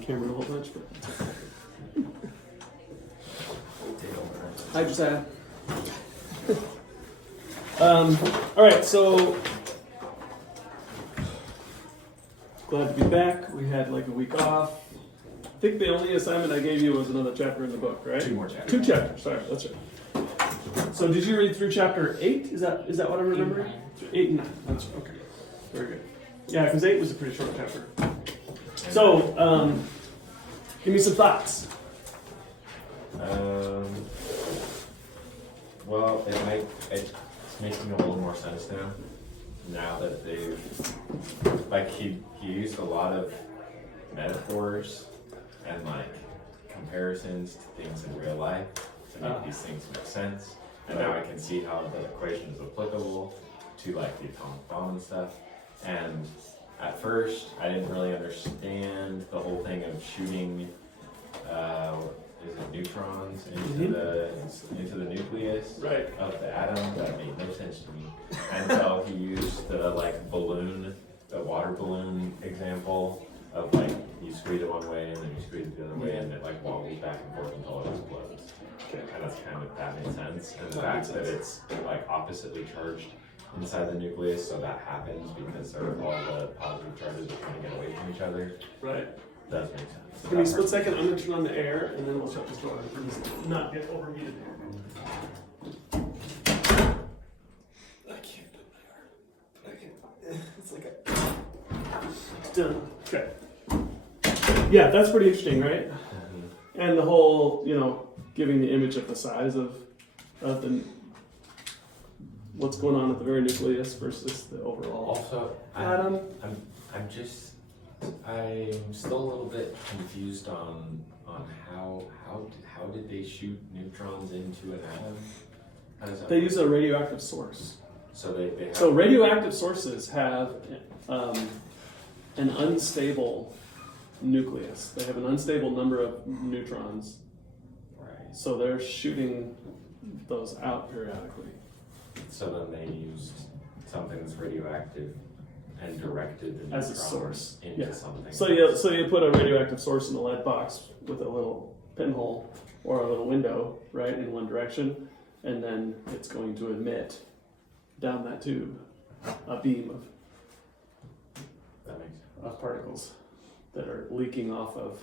bothering Cameron a whole bunch, but that's okay. Hi, Josiah. All right, so glad to be back. We had like a week off. I think the only assignment I gave you was another chapter in the book, right? 2 more chapters. 2 chapters. Sorry, that's right. So did you read through chapter 8? Is that what I'm remembering? 8 and 9. That's okay. Very good. Yeah, because 8 was a pretty short chapter. So, give me some thoughts. Well, it's making a little more sense now that they've, like, he used a lot of metaphors and, like, comparisons to things in real life to make these things make sense. And now I can see how the equation is applicable to, like, the atomic bomb and stuff. And at first, I didn't really understand the whole thing of shooting, is it neutrons into the nucleus of the atom. That made no sense to me. And so he used the water balloon example of, like, you squeeze it one way and then you squeeze it the other way and it, like, wobbles back and forth until it explodes. Okay. And that's kind of, that made sense. And the fact that it's, like, oppositely charged inside the nucleus, so that happens because all the positive charges are trying to get away from each other. Right. Does make sense. Give me a split second. I'm going to turn on the air, and then we'll shut this door. Not get overheated. I can't put my arm. It's like a done. Okay. Yeah, that's pretty interesting, right? Mm-hmm. And the whole, giving the image of the size of the what's going on at the very nucleus versus the overall. Also, atom. I'm still a little bit confused on how did they shoot neutrons into an atom? How does that They work? use a radioactive source. So they have, So radioactive sources have an unstable nucleus. They have an unstable number of neutrons. right. So they're shooting those out periodically. So then they used something that's radioactive and directed the As a neutrons source. into Yeah. something. So you put a radioactive source in a lead box with a little pinhole or a little window, right, in one direction, and then it's going to emit down that tube a beam That makes sense. of particles that are leaking off of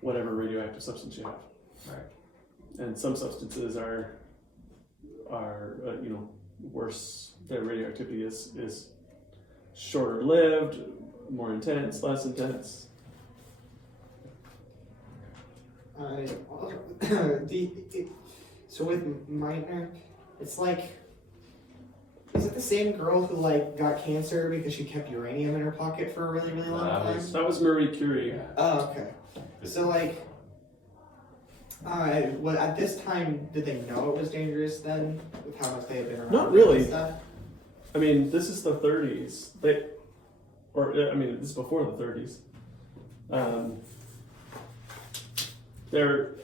whatever radioactive substance you have. Right. And some substances are worse. Their radioactivity is shorter lived, more intense, less intense. So with Meitner, it's like, is it the same girl who got cancer because she kept uranium in her pocket for a really, really long time? That was Marie Curie. Yeah. Oh, okay. So at this time, did they know it was dangerous then, with how much they had been around? Not really. And stuff? I mean, this is the 30s. This is before the 30s.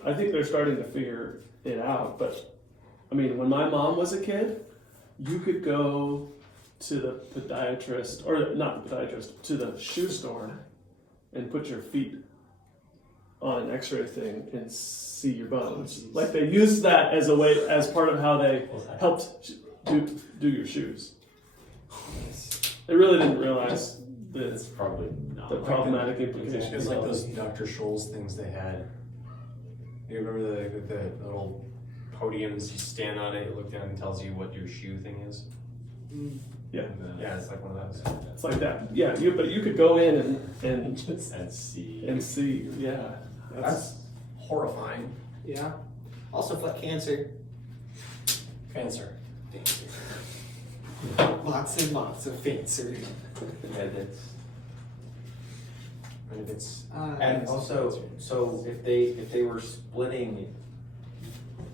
I think they're starting to figure it out. But I mean, when my mom was a kid, you could go to the podiatrist, or not the podiatrist, to the shoe store, and put your feet on an X-ray thing and see your bones. Like they used that as part of how they helped do your shoes. They really didn't realize It's probably not. the problematic implications. It's like those Dr. Scholl's things they had. You remember the little podiums, you stand on it, you look down and it tells you what your shoe thing is? Yeah. Yeah, it's like one of those. It's like that. Yeah, but you could go in and see. Yeah. That's horrifying. Yeah. Also, foot cancer. Cancer. Lots and lots of cancer. Yeah, that's. And if it's And also, so if they were splitting,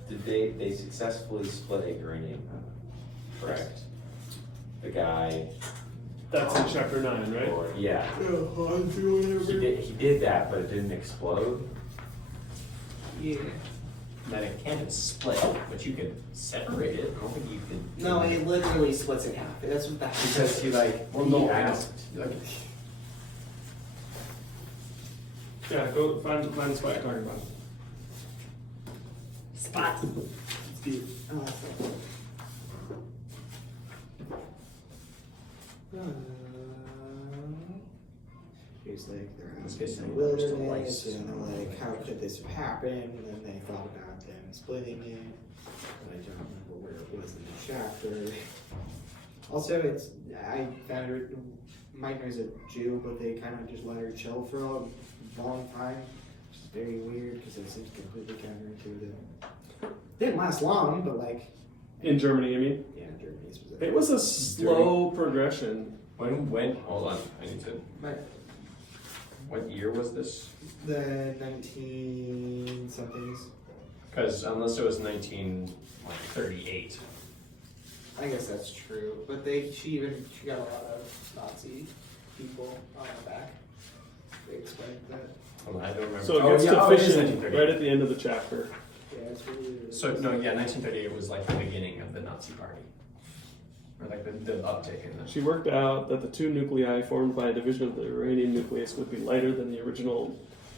did they successfully split a uranium atom? Correct. The guy. That's in chapter 9, right? Yeah. He did that, but it didn't explode. Yeah. that it can't split, but you can separate it. I don't think you can. No, it literally splits in half. That's what that. Because he Well, no, he I asked. know. Like, Yeah, go find the spot you're talking about. Spot. Oh, that's not He's like, they're out Let's in get the some wilderness, crystal lights. and they're like, how could this have happened? And then they thought about them splitting it, but I don't remember where it was in the chapter. Also, I found her, Meitner's a Jew, but they kind of just let her chill for a long time, which is very weird, because it seems completely counterintuitive. Didn't last long, but like, In Germany, I mean. yeah, Germany specific. It was a slow progression. When? Hold on. I need to. Right. What year was this? The 19 somethings. Because unless it was 1938. I guess that's true, but she got a lot of Nazi people on her back. They explained that. Hold on, I don't remember. So it gets to it is fission 1938. right at the end of the chapter. Yeah, it's really. So no, yeah, 1938 was like the beginning of the Nazi Party, or like the uptick in the. She worked out that the two nuclei formed by a division of the uranium nucleus would be lighter than the original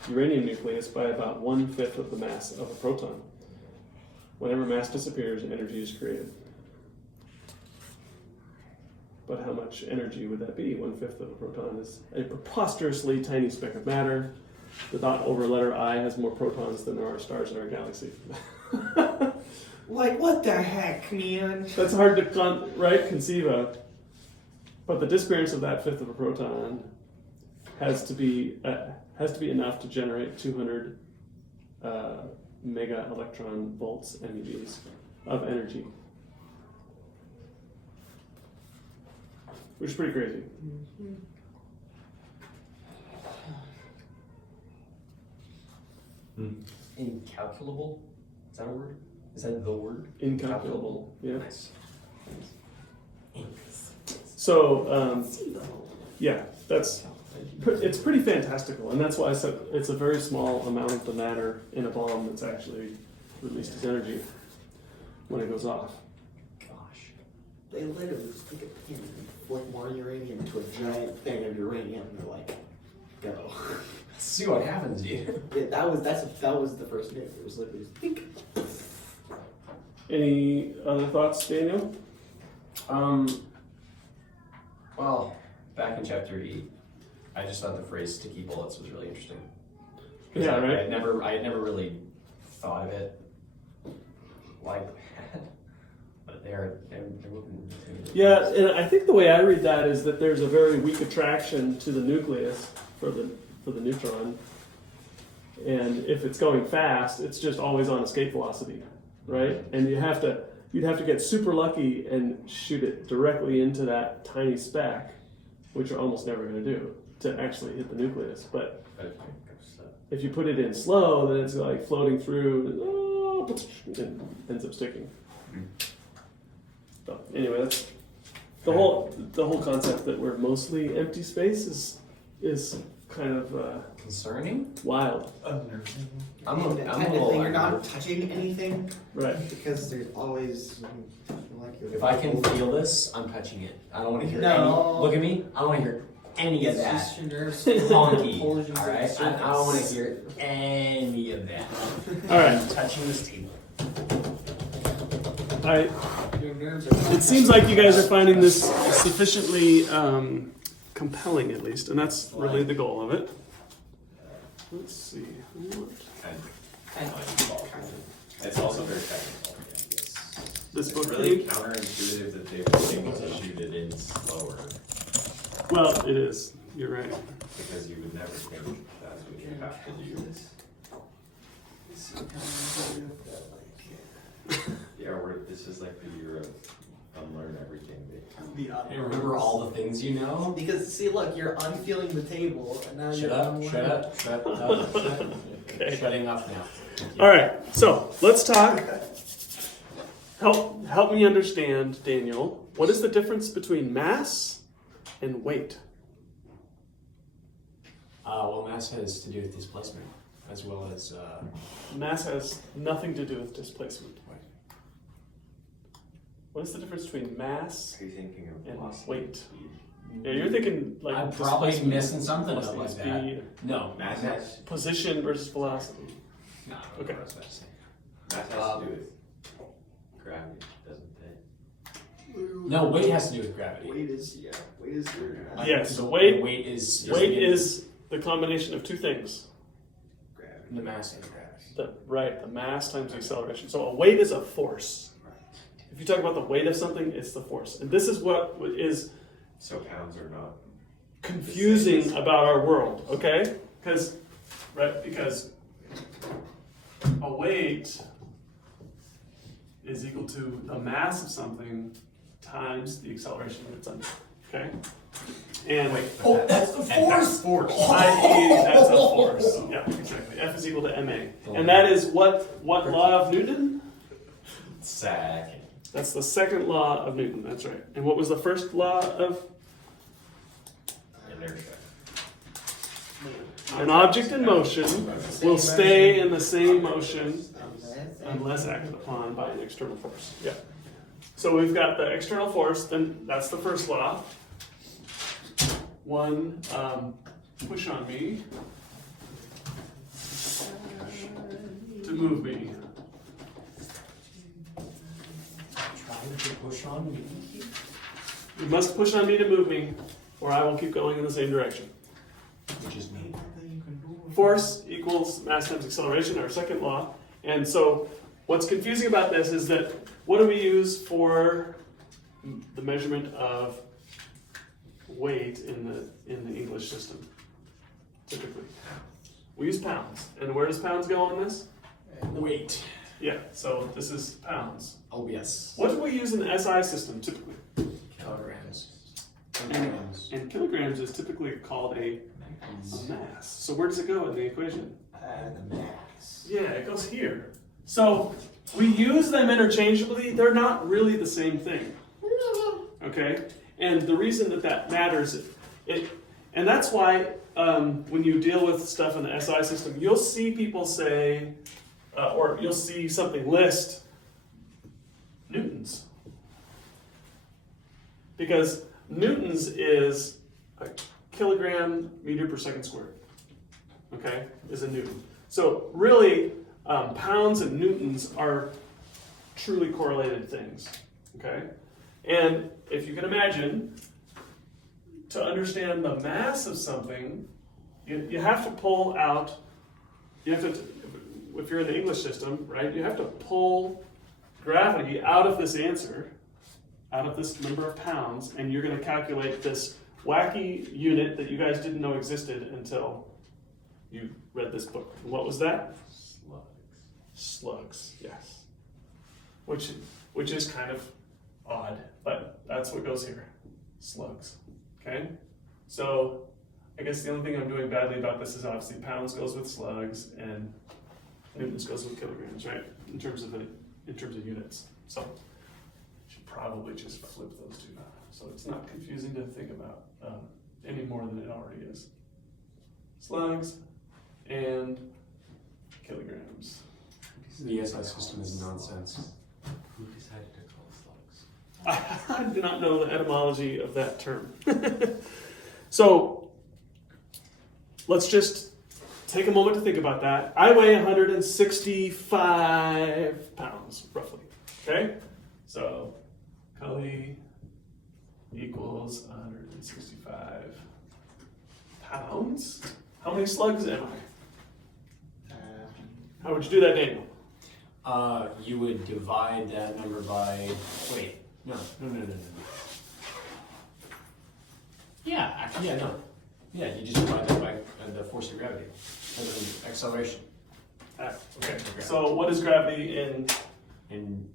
uranium nucleus by about 1/5 of the mass of a proton. Whenever mass disappears, energy is created. But how much energy would that be? 1/5 of a proton is a preposterously tiny speck of matter. The dot over letter I has more protons than there are stars in our galaxy. Like, what the heck, man? That's hard to conceive of. But the disappearance of that fifth of a proton has to be enough to generate 200 mega electron volts MeVs of energy, which is pretty crazy. Incalculable? Is that a word? Is that the word? Incalculable. Yeah. Nice. So yeah, it's pretty fantastical, and that's why I said it's a very small amount of the matter in a bomb that's actually released as energy when it goes off. Gosh. They literally just take a pin and flick more uranium into a giant thing of uranium, and they're like, go. See what happens, dude. Yeah, that was the first nuke. It was literally just think. Any other thoughts, Daniel? Well, back in chapter 8, I just thought the phrase "sticky bullets" was really interesting. 'Cause Yeah, I right. had never really thought of it like that. But they're moving. Yeah, and I think the way I read that is that there's a very weak attraction to the nucleus for the neutron, and if it's going fast, it's just always on escape velocity, right? And you'd have to get super lucky and shoot it directly into that tiny speck, which you're almost never going to do, to actually hit the nucleus. But if you put it in slow, then it's like floating through and ends up sticking. So anyway, that's the whole concept that we're mostly empty space is kind of Concerning? wild, Unnerving. I'm a little you're not unnerved. touching anything right? because there's always molecular. If I can feel this, I'm touching it. I don't want to hear No. any. Look at me. I don't want to hear any of It's that. just your nerves. Honky. Impulsions All of right. the I don't want to surface. hear any of that. All right, I'm touching this table. Your nerves are. it seems like you guys are finding this sufficiently compelling, at least, and that's really the goal of it. Let's see. It's also very technical. This It's book really thing? counterintuitive that they were able to shoot it in slower, Well, it is. You're right. because you would never think that's what you have to do. Yeah, this is like the year of unlearn everything. Hey, remember all the things you know? Because see, look, you're unfeeling the table, and now Shut you're up. unlearning. Shut up. Shut up. Shut up. Okay. Shutting up now. All right. So let's talk. Help me understand, Daniel. What is the difference between mass and weight? Well, mass has to do with displacement, as well as. Mass has nothing to do with displacement. What is the difference between mass Are you thinking of and velocity weight? speed? Yeah, you're thinking like I'm probably displacement missing something must up like needs that. be No, Mass has, position versus velocity. no, Okay. I was about to say. mass has to do with gravity, doesn't it? No, weight has to do with gravity. Weight is your Yes, The weight- weight is Weight is the combination of two things. gravity. the mass and gravity. The mass times the acceleration. So a weight is a force. If you talk about the weight of something, it's the force. And this is what is So pounds are not. confusing about our world, okay? Because a weight is equal to the mass of something times the acceleration that it's under, okay? And Oh, that's the force. Force. i.e. that's a force. Yeah, exactly. F is equal to ma. And that is what law of Newton? Second. That's the second law of Newton, that's right. And what was the first law of? Inertia. An object in motion will stay in the same motion unless acted upon by an external force. Yeah. So we've got the external force, then that's the first law. One, push on me to move me. Trying to push on me. You must push on me to move me, or I will keep going in the same direction. Which is me. Force equals mass times acceleration, our second law. And so what's confusing about this is that what do we use for the measurement of weight in the English system? Typically. We use pounds. And where does pounds go on this? Weight. Yeah, so this is pounds. Oh, yes. What do we use in the SI system typically? Kilograms. And kilograms is typically called a mass. So where does it go in the equation? The max. Yeah, it goes here. So we use them interchangeably. They're not really the same thing. Okay? And the reason that matters, and that's why when you deal with stuff in the SI system, you'll see people say, or you'll see something list newtons. Because newtons is a kilogram meter per second squared. Okay? Is a newton. So really, pounds and newtons are truly correlated things. Okay? And if you can imagine, to understand the mass of something, you have to pull out, if you're in the English system, right, you have to pull gravity out of this answer, out of this number of pounds, and you're going to calculate this wacky unit that you guys didn't know existed until you read this book. And what was that? Slugs, yes. Which is kind of odd, but that's what goes here. Slugs. Okay? So I guess the only thing I'm doing badly about this is obviously pounds goes with slugs and newtons goes with kilograms, right? In terms of units. So I should probably just flip those two now. So it's not confusing to think about any more than it already is. Slugs and kilograms. The SI system is nonsense. Who decided to call slugs? I do not know the etymology of that term. So let's just take a moment to think about that. I weigh 165 pounds, roughly. Okay? So Cully equals 165 pounds. How many slugs am I? How would you do that, Daniel? You would divide that number by. Wait. No. Yeah, actually, yeah, no. Yeah, you just divide that by the force of gravity. And then acceleration. Okay. So what is gravity in In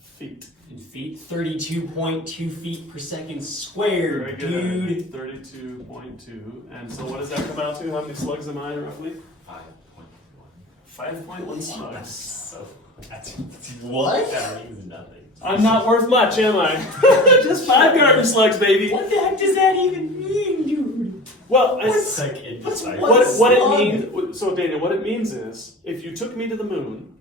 feet? feet, 32.2 feet per second squared, Very dude. good. 32.2. And so what does that come out to? How many slugs am I roughly? 5.1. 5.1 slugs. So What? That means nothing. I'm not worth much, am I? Just 5 garden slugs, baby. What the heck does that even mean, dude? Well, It's like indecisive. What- what it slug? means. So Daniel, what it means is, if you took me to the moon,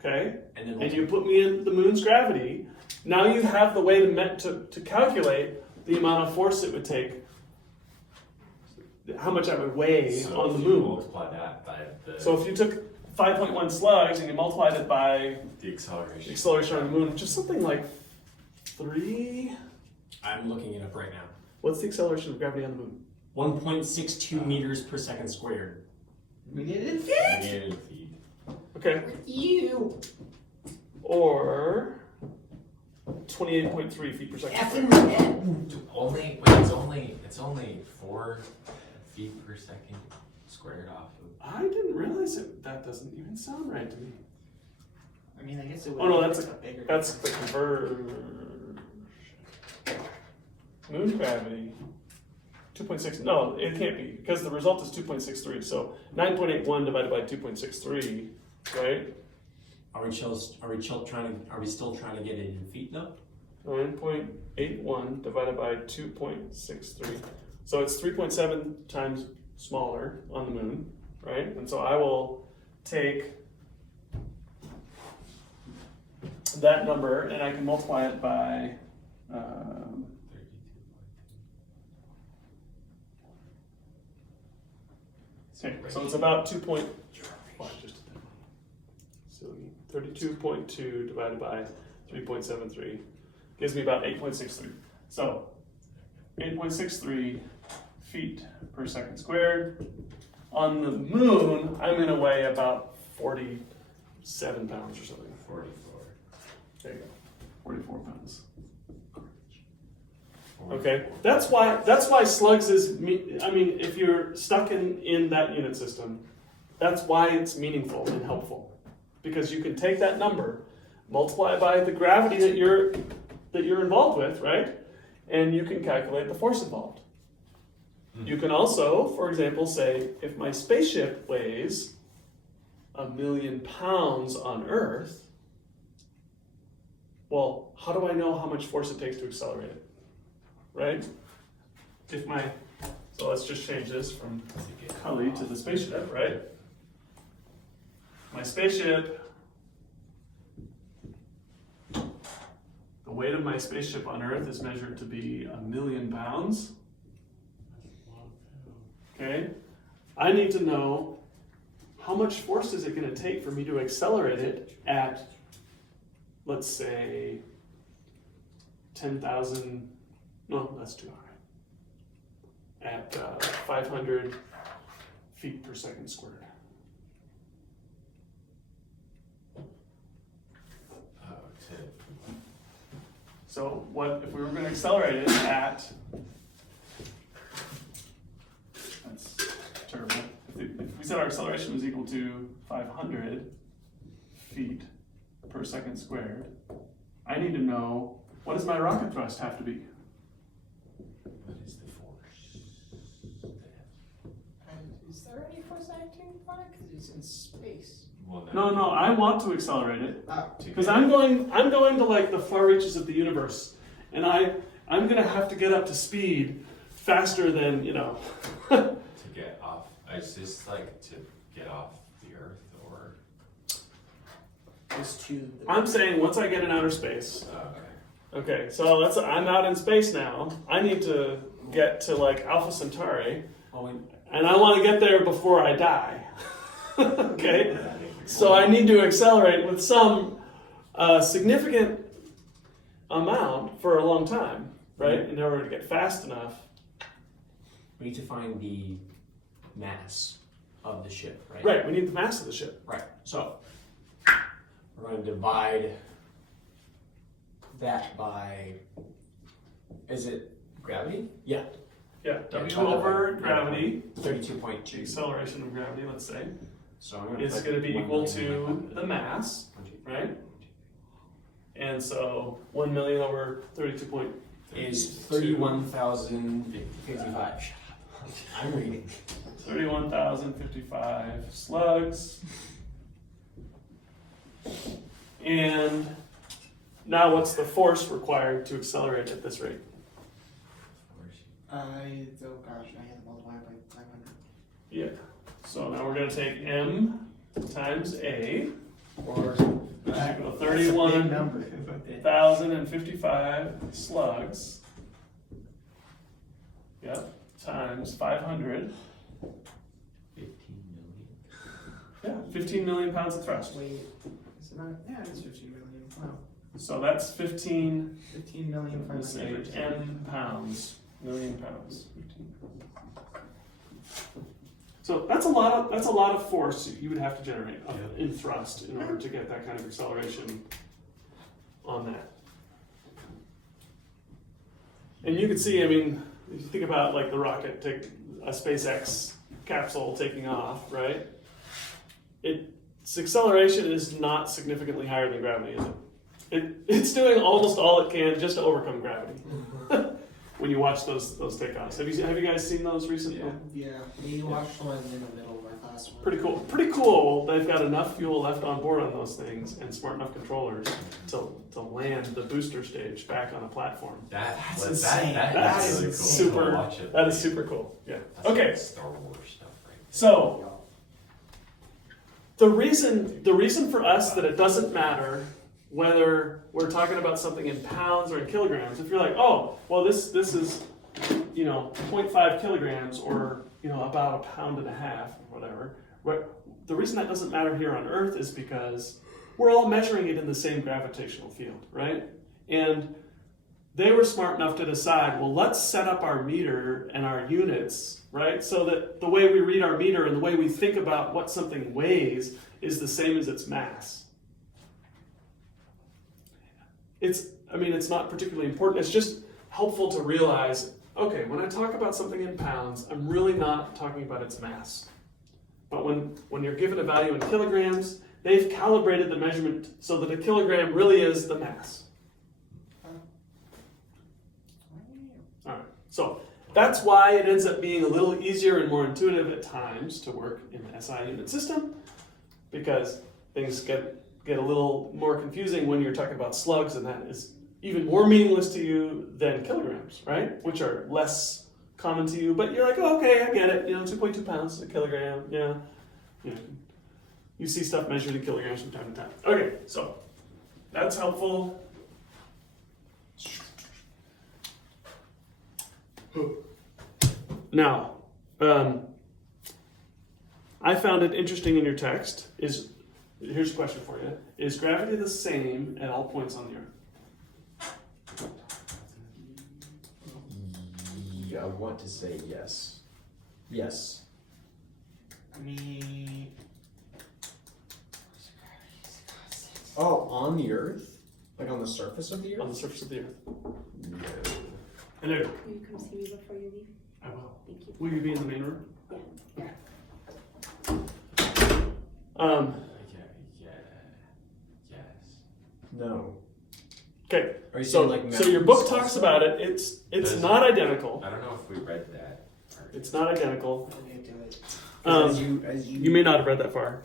okay, And then and you put me in the moon's gravity, now you have the way to calculate the amount of force it would take, how much I would weigh So on the if you moon. multiply that by the, So if you took 5.1 slugs and you multiplied it by the acceleration. the acceleration on the moon, which is something like 3. I'm looking it up right now. What's the acceleration of gravity on the moon? 1.62 meters per second squared. We did it. Million feet. Okay. You. Or 28.3 feet per second. Effing squared. head. Only wait, it's only 4 feet per second squared off of. I didn't realize that doesn't even sound right to me. I mean, I guess it would. Oh no, be that's a bigger. that's the conversion. Moon gravity. 2.6. No, it can't be because the result is 2.63. So 9.81 divided by 2.63, right? Are we still trying to get it in feet though? 9.81 divided by 2.63. So it's 3.7 times smaller on the moon, right? And so I will take that number and I can multiply it by 32. okay, so it's about 32.2 divided by 3.73 gives me about 8.63. So 8.63 feet per second squared. On the moon, I'm going to weigh about 47 pounds or something. 44. There you go, 44 pounds. Okay, that's why slugs is. I mean, if you're stuck in that unit system, that's why it's meaningful and helpful, because you can take that number, multiply it by the gravity that you're involved with, right, and you can calculate the force involved. You can also, for example, say if my spaceship weighs 1,000,000 pounds on Earth, well, how do I know how much force it takes to accelerate it? Right? So let's just change this from Kali to the spaceship, right? My spaceship, the weight of my spaceship on Earth is measured to be 1,000,000 pounds. Okay? I need to know how much force is it going to take for me to accelerate it at, let's say, 10,000. No, that's too high. At 500 feet per second squared. So what if we were going to accelerate it at? That's terrible. If we said our acceleration was equal to 500 feet per second squared, I need to know, what does my rocket thrust have to be? What is the force? Is there any force acting on it? Because it's in space. Well, No, I want to accelerate it. to Because get- I'm going to like the far reaches of the universe, and I'm gonna have to get up to speed faster than to get off. Is this like to get off the Earth or? Just to the. I'm saying once I get in outer space. Okay. Okay, so I'm out in space now. I need to get to like Alpha Centauri, Oh, and I want to get there before I die. Okay, so I need to accelerate with some significant amount for a long time, right? In order to get fast enough. we need to find the mass of the ship, right? Right, we need the mass of the ship. Right. So we're going to divide that by. Is it gravity? Yeah. Yeah, W Yeah, over yeah. gravity, 32.2. the acceleration of gravity, let's say, So I'm is going to be equal to the mass, right? And so 1,000,000 over 32 point Is 31,055. I'm reading. 31,055 slugs. And now what's the force required to accelerate at this rate? Oh gosh, I had to multiply by 500. Yeah. So now we're going to take M times A, or Big 31,055 number. slugs Yep. Times 500. 15 million. Yeah. 15 million pounds of thrust. Wait, is it not? Yeah, it's 15 million. Wow. So that's 15 15 million let's say, 500. M pounds, million pounds. 15. So that's a lot of force you would have to generate in thrust in order to get that kind of acceleration on that. And you can see, I mean, if you think about like the rocket, take a SpaceX capsule taking off, right? Its acceleration is not significantly higher than gravity, is it? It's doing almost all it can just to overcome gravity. When you watch those takeoffs, have you guys seen those recently? Yeah. Yeah, we watched one in the middle of our class. Pretty cool. Pretty cool. They've got enough fuel left on board on those things and smart enough controllers to land the booster stage back on a platform. That's insane. That is is really insane. cool. Go watch it. That is super cool. Yeah. That's Okay. like Star Wars stuff, right? So the reason for us that it doesn't matter whether we're talking about something in pounds or in kilograms, if you're like, oh, well, this is, 0.5 kilograms or, about 1.5 pounds or whatever. The reason that doesn't matter here on Earth is because we're all measuring it in the same gravitational field, right? And they were smart enough to decide, well, let's set up our meter and our units, right? So that the way we read our meter and the way we think about what something weighs is the same as its mass. It's not particularly important. It's just helpful to realize, okay, when I talk about something in pounds, I'm really not talking about its mass. But when you're given a value in kilograms, they've calibrated the measurement so that a kilogram really is the mass. All right, so that's why it ends up being a little easier and more intuitive at times to work in the SI unit system, because things get a little more confusing when you're talking about slugs, and that is even more meaningless to you than kilograms, right? Which are less common to you, but you're like, oh, okay, I get it. 2.2 pounds is a kilogram. Yeah. You see stuff measured in kilograms from time to time. Okay, so that's helpful. Now, I found it interesting in your text. Here's a question for you. Is gravity the same at all points on the Earth? Yeah, I want to say yes. Yes. I mean, Oh, on the Earth? Like on the surface of the On Earth? the surface of the Earth? No. And there, Will you come see me before you leave? I will. Thank you. Will you be in the main room? Yeah. Yes. No. Okay. Are you So, saying like so your book mountains talks also? about it. It's Does not it? identical. I don't know if we read that part. It's not identical. I didn't do it. As you You may not have read that far.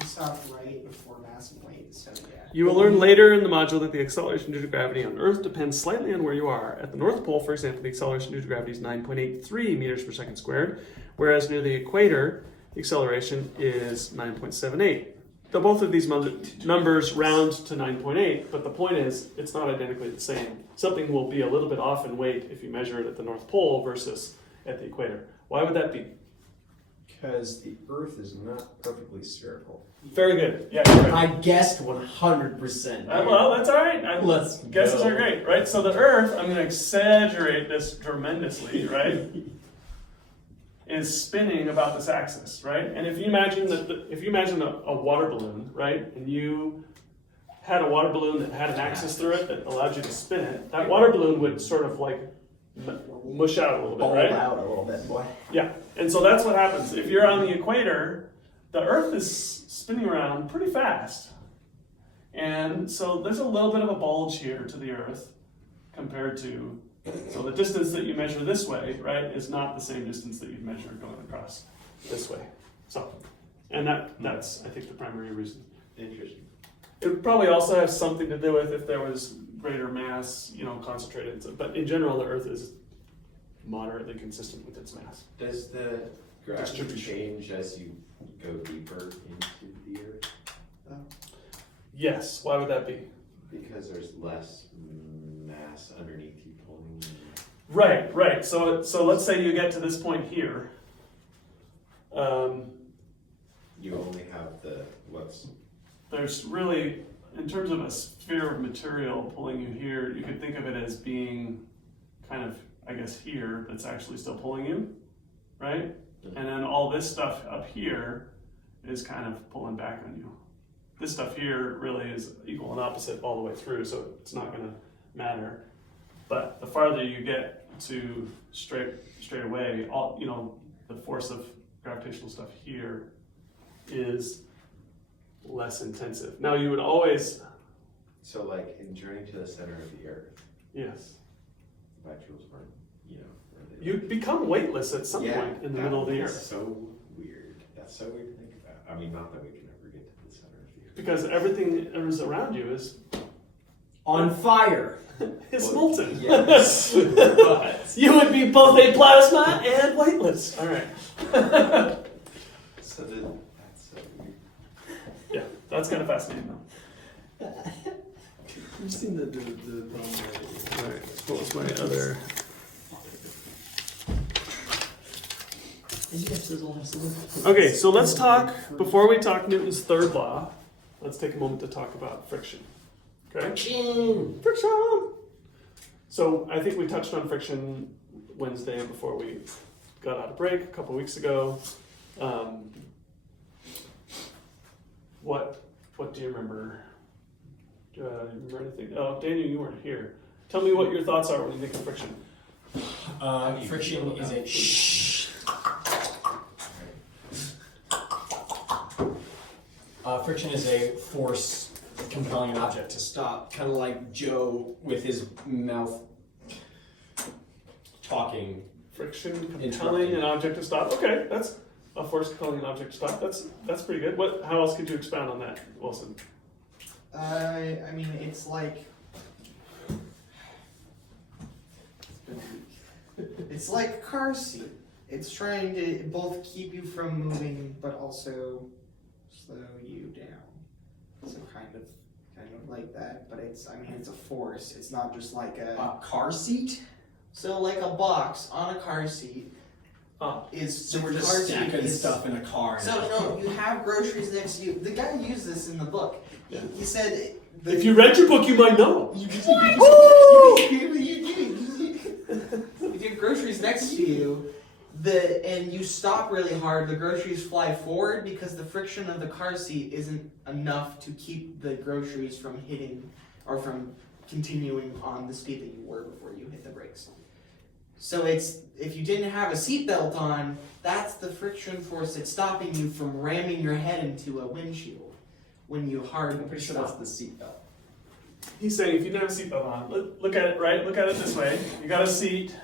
You stopped right before mass and weight, so yeah. You will learn later in the module that the acceleration due to gravity on Earth depends slightly on where you are. At the North Pole, for example, the acceleration due to gravity is 9.83 meters per second squared, whereas near the equator, the acceleration is 9.78. Though both of these numbers round to 9.8, but the point is, it's not identically the same. Something will be a little bit off in weight if you measure it at the North Pole versus at the equator. Why would that be? Because the Earth is not perfectly spherical. Very good. Yeah, you're right. I guessed 100%. Well, that's all right. Let's Guesses go. are great, right? So the Earth, I'm going to exaggerate this tremendously, right? Is spinning about this axis, right? And if you imagine a water balloon, right, and you had a water balloon that had an axis through it that allowed you to spin it, that water balloon would sort of like mush out a little bit, Ball right? out a little bit, boy. Yeah, and so that's what happens. If you're on the equator, the Earth is spinning around pretty fast. And so there's a little bit of a bulge here to the Earth compared to, so the distance that you measure this way, right, is not the same distance that you'd measure going across this way. So, and that's, I think, the primary reason. Interesting. It would probably also have something to do with if there was greater mass, concentrated. But in general, the Earth is moderately consistent with its mass. Does the gravity Distribution. change as you go deeper into the Earth? Yes. Why would that be? Because there's less mass underneath you pulling you. Right. So let's say you get to this point here. You only have the what's There's really, in terms of a sphere of material pulling you here, you could think of it as being kind of, I guess, here that's actually still pulling you, right? And then all this stuff up here is kind of pulling back on you. This stuff here really is equal and opposite all the way through, so it's not going to matter. But the farther you get to straight away, all the force of gravitational stuff here is less intensive. Now you would always, so like in Journey to the Center of the Earth, yes, the black jewels weren't, where they you become weightless at some Yeah, point in the that middle of the is earth so weird. That's so weird to think about. I mean, not that we can ever get to the center of the Earth. because everything that is around you is On fire. molten. Yes. But You would be both a plasma and weightless. All right. so that's so weird. Yeah, that's kind of fascinating though. You've seen the problem. All right. What was my other? Okay, so let's talk, before we talk Newton's third law, let's take a moment to talk about friction. Okay? Friction! So I think we touched on friction Wednesday before we got out of break a couple weeks ago. What do you remember? Do you remember anything? Oh, Daniel, you weren't here. Tell me what your thoughts are when you think of friction. Friction is a friction is a force compelling an object to stop, kind of like Joe with his mouth talking. Friction compelling an object to stop. Okay, that's a force compelling an object to stop. That's pretty good. How else could you expound on that, Wilson? I mean, it's like a car seat. It's trying to both keep you from moving, but also slow you down. So kind of like that. But it's a force. It's not just like A car seat? so like a box on a car seat is. So we're the just car seat stacking is- stuff in a car. So no, you have groceries next to you. The guy used this in the book. Yeah. He said. If you read your book, you might know. If you have groceries next to you, and you stop really hard, the groceries fly forward because the friction of the car seat isn't enough to keep the groceries from hitting or from continuing on the speed that you were before you hit the brakes. So if you didn't have a seatbelt on, that's the friction force that's stopping you from ramming your head into a windshield when you hard I'm pretty sure stop. that's the seatbelt. He's saying if you didn't have a seatbelt on, look at it, right? Look at it this way. You got a seat,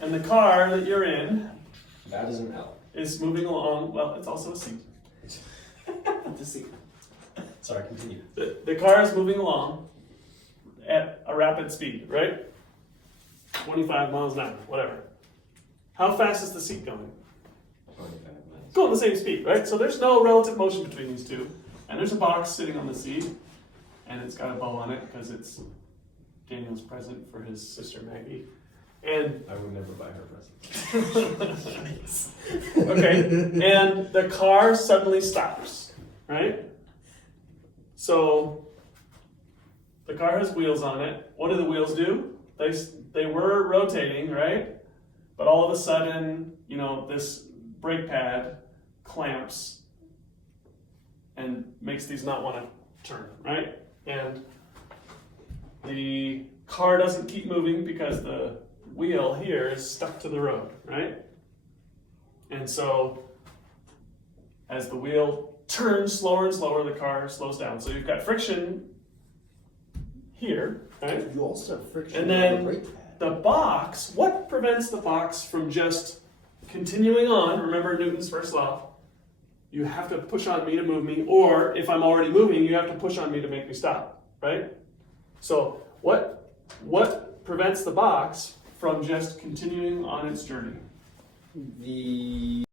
and the car that you're in That is an L. is moving along. Well, it's also a seat. The seat. Sorry, continue. The car is moving along at a rapid speed, right? 25 miles an hour, whatever. How fast is the seat going? 25 minutes. Going the same speed, right? So there's no relative motion between these two. And there's a box sitting on the seat, and it's got a bow on it because it's Daniel's present for his sister Maggie. And I would never buy her present. okay, and the car suddenly stops, right? So the car has wheels on it. What do the wheels do? They were rotating, right? But all of a sudden, this brake pad clamps and makes these not want to turn, right? And the car doesn't keep moving because the wheel here is stuck to the road, right? And so as the wheel turns slower and slower, the car slows down. So you've got friction here, right? You also have friction And on then the brake pad. the box, what prevents the box from just continuing on? Remember Newton's first law. You have to push on me to move me, or if I'm already moving, you have to push on me to make me stop, right? So what prevents the box from just continuing on its journey? The